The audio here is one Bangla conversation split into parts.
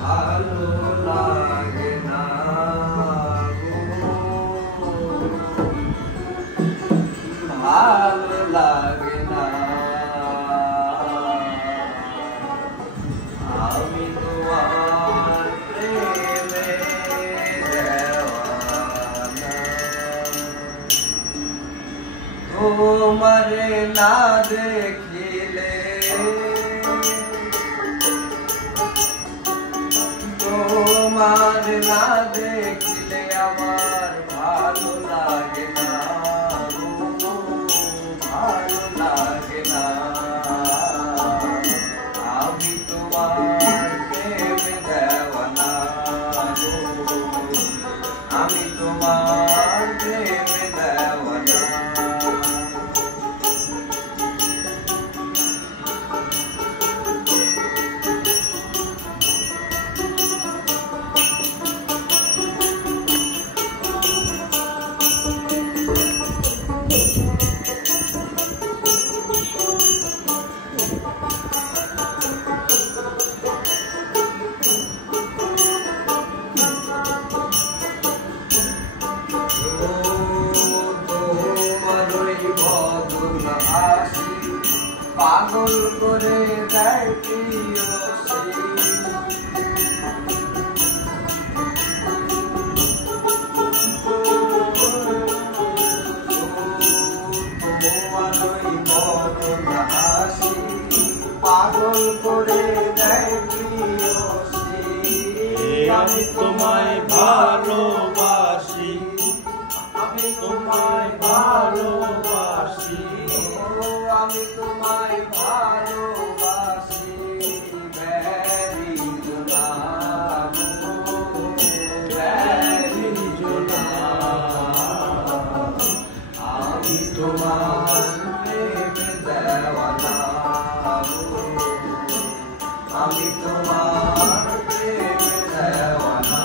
ভালো লাগে না ভালো লাগে না আমি তোমার প্রেমে দেওয়ানা তোমারে না দেখিলে তোমার না দেখিলে আমার ভালো লাগে না ভালো লাগে না আমি তোমার প্রেমে দেওয়ানা আমি তোমার প্রেমে দেওয়ানা পাগল করে দেয় প্রিয়সী তোমার ওই বদন হাসি পাগল করে দেয় প্রিয়সী আমি তোমায় ভালোবাসি আমি তোমায় ভালোবাসি আমি তোমায় ভালোবাসি বেরিজনা বেরিজনা আমি তোমার প্রেমে দেওয়ানা আমি তোমার প্রেমে দেওয়ানা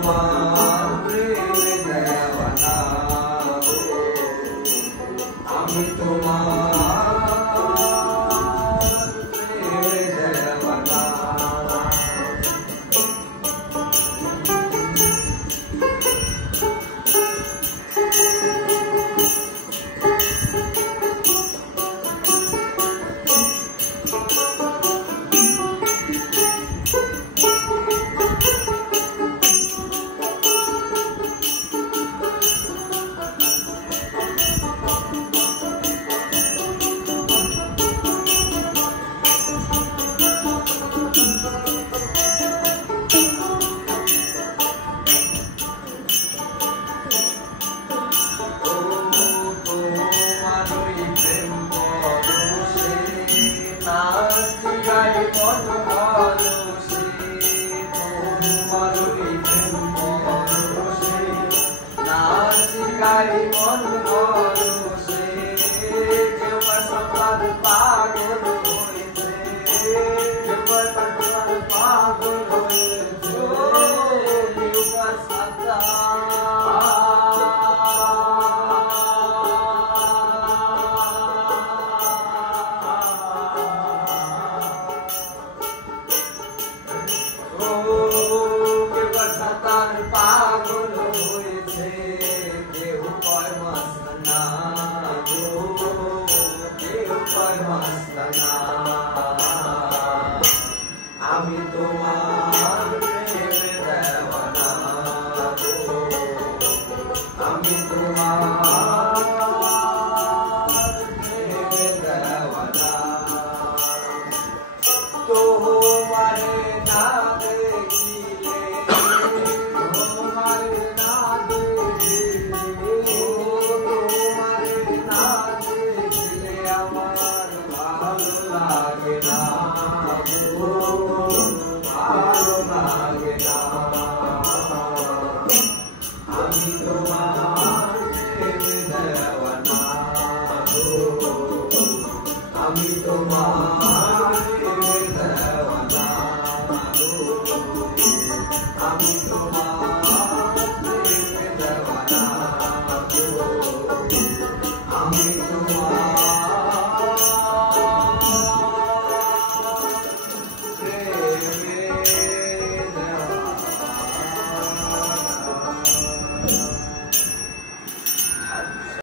আমি তোমার প্রেমে দেওয়ানা পাগল হয়েছে আমি তোমার প্রেমের দেওয়ানা তোমারে না দেখিলে তোমারে না দেখিলে তোমারে না দেখিলে আমার ভালো লাগে না ভালো লাগে না আমি তোমার প্রেমে দেওয়ানা আমি তোমার